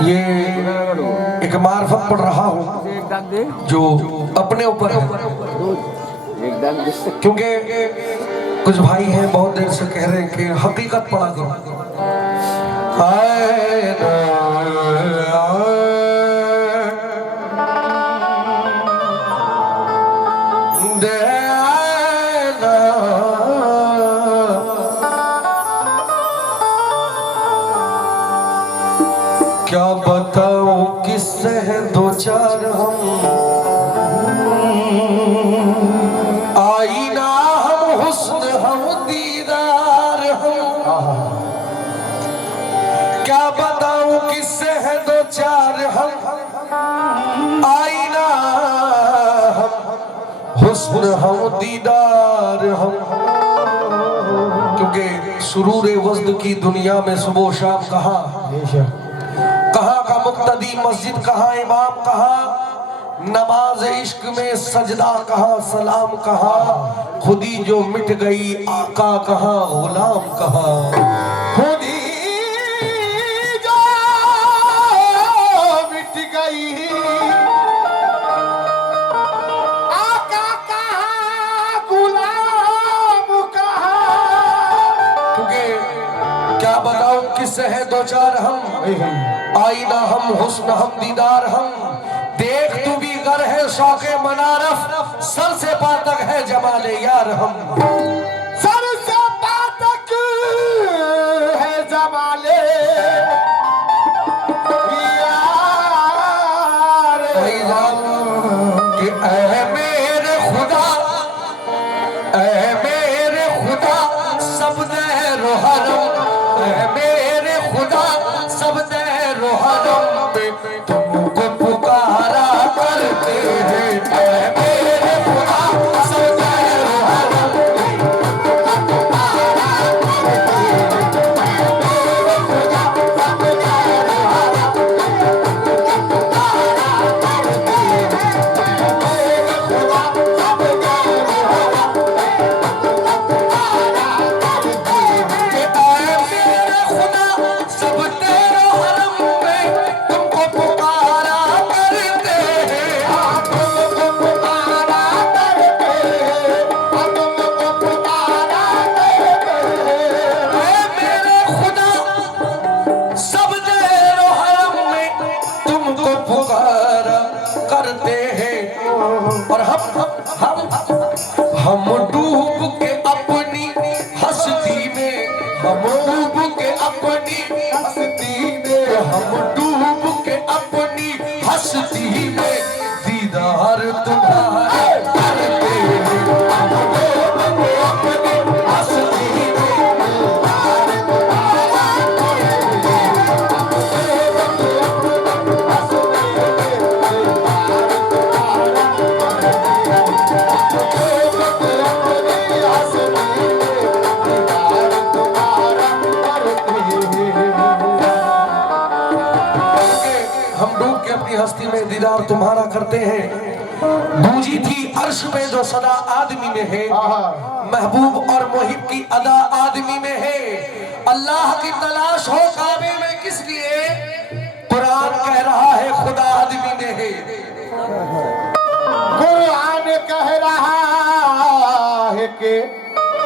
ये एक मार्फत पढ़ रहा हूँ जो अपने ऊपर है, क्योंकि कुछ भाई हैं बहुत देर से कह रहे हैं कि हकीकत पढ़ा करो। क्या बताऊं किससे है दो चार हम, आईना हम हुस्न हम दीदार हम। क्या बताऊं किससे है दो चार हम, आईना हम हुस्न हम दीदार हम। क्योंकि सुरूर वज़्द की दुनिया में सुबह शाम कहाँ का मुक्तदी मस्जिद, कहाँ इमाम, कहाँ नमाज इश्क में सजदा, कहाँ सलाम, कहाँ खुदी जो मिट गई आका, कहाँ गुलाम, कहाँ खुदी जो मिट गई आका, कहाँ गुलाम, कहाँ। क्योंकि क्या बताऊं किससे है दो चार हम, आईना हम हुस्न हम दीदार हम। देख तू भी गर है शौके मनारफ, सर से पार तक है जमाले यार हम। सर से पार तक है जमाले यार। कि ऐ मेरे खुदा, ऐ मेरे खुदा सब दे हरम, ऐ मेरे खुदा सब दे हरम पे तुमको पुकारा करते हैं। ऐ मेरे खुदा सब दे हरम पे तुमको पुकारा करते हैं। मेरे खुदा सब दे हरम पे तुमको पुकारा करते हैं। मेरे खुदा सब दे हरम पे तुमको पुकारा करते हैं। ऐ मेरे खुदा सब तेरे हरम में तुमको पुकारा करते हैं। तुमको पुकारा करते हैं, तुमको पुकारा करते हैं। ऐ मेरे खुदा सब तेरे हरम में तुमको पुकारा करते हैं। और हम डूब के अपनी हस्ती में, हम डूब के अपनी हस्ती में, हम डूब के अपनी हस्ती में दीदार तुम्हारा करते हैं। हम डूब के अपनी हस्ती में दीदार तुम्हारा करते हैं। हम डूब के अपनी हस्ती में दीदार तुम्हारा करते हैं। हम डूब के अपनी हस्ती में दीदार तुम्हारा करते हैं। हम डूब के अपनी हस्ती में दीदार तुम्हारा करते हैं। गूंजी थी अर्श में जो सदा आदमी में है, महबूब और मुहिब की अदा आदमी में है। अल्लाह की तलाश हो काबे में किस लिए, कुरान कह रहा है खुदा आदमी में है। कुरान कह रहा है कि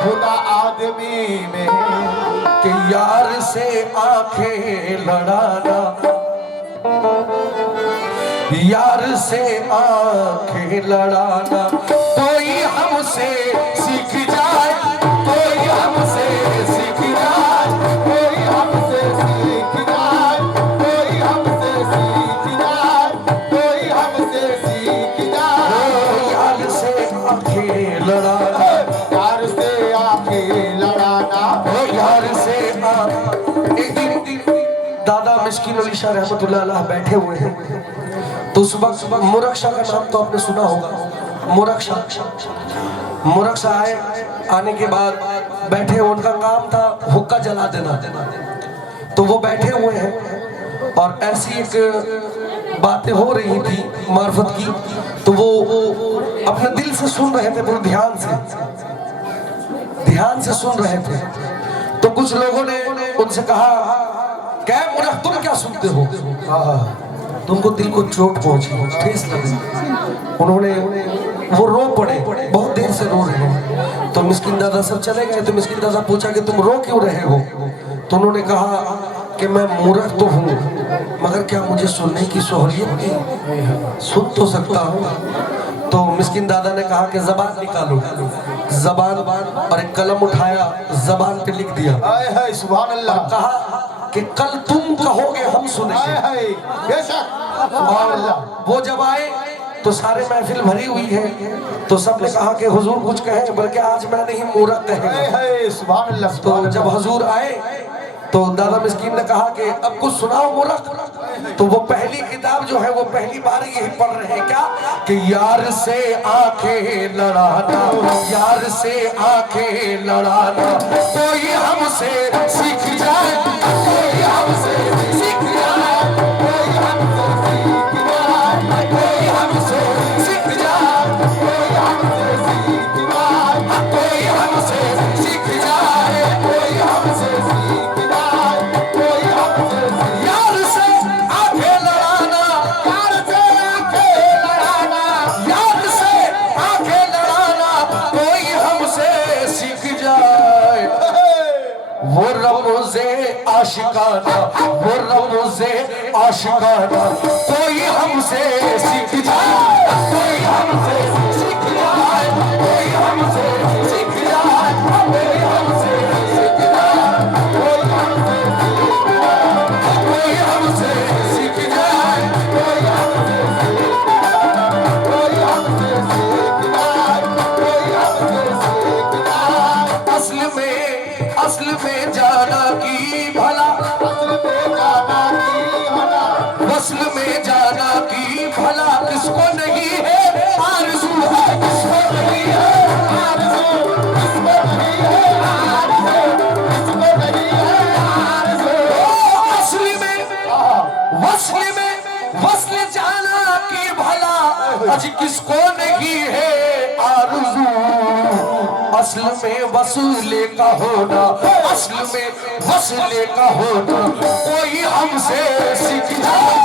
खुदा आदमी में है। कि यार से आंखें लड़ाना, यार से आंखें लड़ाना, कोई हमसे सीख जाए, कोई हमसे सीख जाए, कोई हमसे सीख जाए, कोई हमसे सीख जाए, कोई हमसे सीख जाए। यार से आंखें लड़ाना, यार से आंखें लड़ाना, यार से एक दिन दादा मिस्किन अली शाह रहमतुल्लाह अलैह बैठे हुए हैं। तो सुबह मुरक्षा का नाम तो आपने सुना होगा। मुरक्षा आए, आने के बाद बैठे, उनका काम था हुक्का जला देना। तो वो बैठे हुए हैं और ऐसी एक बातें हो रही थी मार्फत की, तो वो अपने दिल से सुन रहे थे, पूरे ध्यान से सुन रहे थे। तो कुछ लोगों ने उनसे कहा, क्या मुरख तुम क्या सुनते हो? तो उनको दिल को चोट पहुंची, ठेस लगी। उन्होंने वो रो पड़े, बहुत देर से रो रहे हैं। तो मिस्किन दादा सब चले गए। तो मिस्किन दादा पूछा कि तुम रो क्यों रहे हो? तो उन्होंने कहा कि मैं मूर्ख तो हूँ, मगर क्या मुझे सुनने की सहूलियत नहीं? सुन तो सकता हूँ। तो मिस्किन दादा ने कहा कि जबान निकालो। जबान और एक कलम उठाया, जबान पे लिख दिया। सुभान अल्लाह। कहा कि कल तुम कहोगे हम सुनेंगे। बेशक सुभान अल्लाह। वो जब आए तो सारे महफिल भरी हुई है। तो सबने कहा कि हुजूर कुछ कहें, बल्कि आज मैं नहीं मूर्ख कहेंगे। सुभान अल्लाह। तो जब हुजूर आए तो दादा मिस्कीन ने कहा कि अब कुछ सुनाओ मूर्ख। तो वो पहली किताब जो है वो पहली बार यही पढ़ रहे हैं क्या कि यार से आंखें लड़ाना, यार से आंखें लड़ाना, कोई हमसे सीख जाए, कोई हमसे सीख जाए, कोई हमसे सीख जाए, कोई हमसे सीख जाए, कोई हमसे सीख जाए, कोई हमसे सीख जाए, कोई हमसे सीख जाए, कोई हमसे यार से आंखें लड़ाना, यार से आंखें लड़ाना, यार से आंखें लड़ाना, कोई हमसे सीख जाए। वो रमज़े आशिकाना, वो रमज़े आशिकाना, कोई हमसे सीख जाए, कोई हमसे सीख जाए, कोई हमसे सीख जाए, कोई हमसे सीख जाए, कोई हमसे सीख जाए, कोई हमसे सीख जाए, कोई हमसे सीख जाए, कोई हमसे सीख जाए, कोई हमसे सीख जाए। असल में जाना की भला, असल में जाना की भला, वसल में जाना की भला, किसको नहीं है आरज़ू है, किसको नहीं है आरज़ू, किसको नहीं है आरज़ू, किसको नहीं है आरज़ू। वसल जाना की भला, आज किसको नहीं है आरज़ू। असल में वसूले का होना, असल में वसूले का होना, कोई हमसे सीख जाए,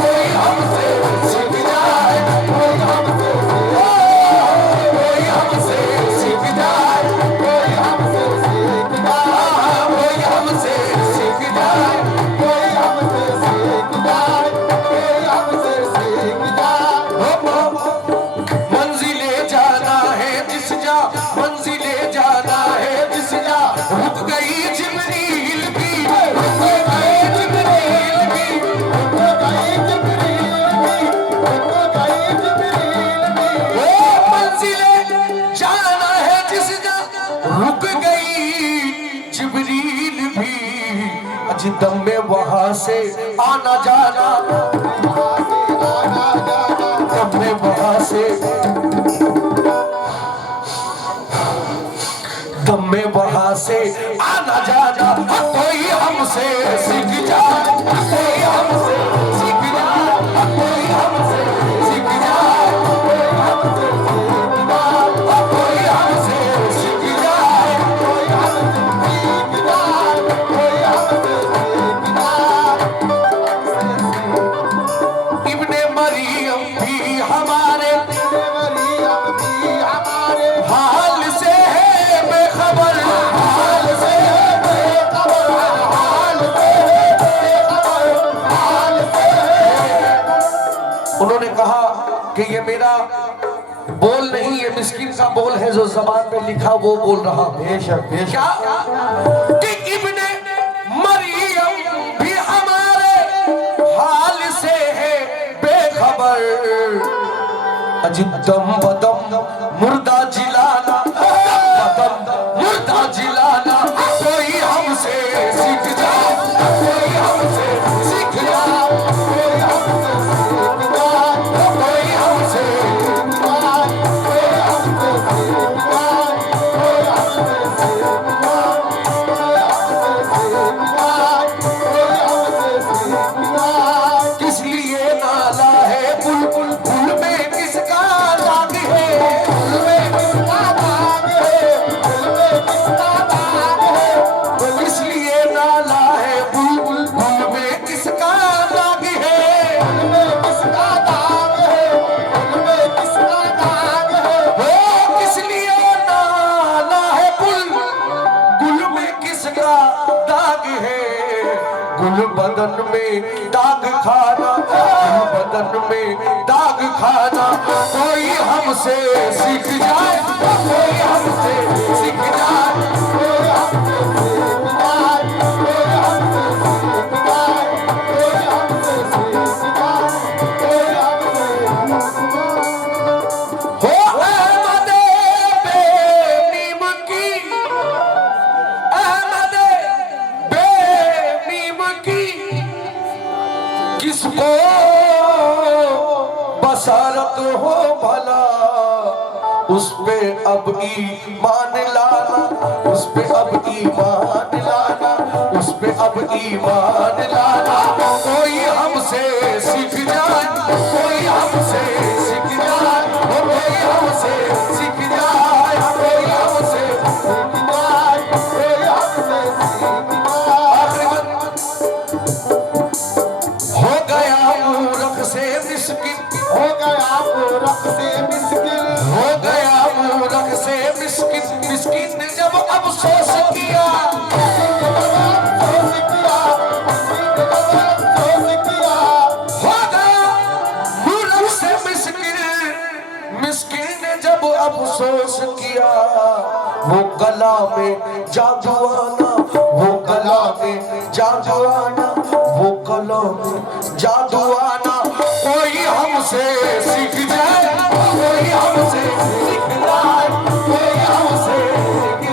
कोई हमसे सीख जाए, कोई हमसे कोई हमसे सीख जाए, कोई हमसे सीख जाए, कोई हमसे सीख जाए, कोई हमसे सीख जाए, कोई हमसे सीख जाए। मंजिले जाना है जिस जा, मंजिले जाना है जिस जा, रुक गई जिब्रील भी, रुक गई जिब्रील भी, रुक गई जिब्रील भी, रुक गई जिब्रील भी। वो मंजिले जाना है जिस जा, रुक गई जिब्रील भी, अज दम में वहां से आना जाना, दम में वहां से, दम में वहां से आना जाना, कोई हमसे सीख जाए, कोई हमसे सीख जाए, कोई हमसे सीख जाए, कोई हमसे सीख जाए, कोई हमसे सीख जाए, कोई हमसे सीख जाए, कोई हमसे सीख जाए। इब्ने मरियम भी हमारे, हाल से है बेखबर, हाल से है बेखबर, हाल से है बेखबर, हाल से है। उन्होंने कहा कि ये मेरा बोल नहीं, ये मिस्किन का बोल है, जो जबान पे लिखा वो बोल रहा। बेशक बेशक। क्या कि इब्ने मरियम भी हमारे हाल से है बेखबर, अजिब दम बदम मुर्दा जिलाना, दम बदम मुर्दा जिलाना, कोई हमसे सीख जाए, कोई हमसे सीख जाए, कोई हमसे सीख जाए, कोई हमसे सीख जाए, कोई हमसे सीख जाए, कोई हमसे सीख जाए, कोई हमसे सीख जाए, कोई हमसे सीख जाए। किस लिए नाला है बुलबुल, फूल में किसका दाग है, फूल में बदन में दाग खाना, दिल बदन में दाग खाना। कोई हमसे सीख जाए, कोई हमसे सीख जाए, कोई हमसे सीख जाए, कोई हमसे सीख जाए, कोई हमसे सीख जाए, कोई हमसे हो अहमद बेनीम की, अहमद बेनीम की किसको बसारत हो भला, उस पे अब ईमान लाना, उस पे अब ईमान लाना, उस पे अब ईमान लाना। कोई हमसे सीख जाए, कोई हमसे सीख जाए, कोई हमसे सीख जाए, कोई हमसे सीख जाए, कोई हमसे सीख जाए। हो गया मूर्ख से मिस्किन, हो गया मूर्ख से मिस्किन, हो गया मूर्ख से मिस्किन, मिस्किन ने जब अफसोस किया, अफसोस किया, अफसोस किया। हो गया मूर्ख से मिस्किन, मिस्किन ने जब अफसोस किया। वो गला में जादू आना, वो गला में जादू आना, वो गला में जादू आना। कोई हमसे सीख जाए, कोई हमसे सीख जाए, कोई हमसे सीख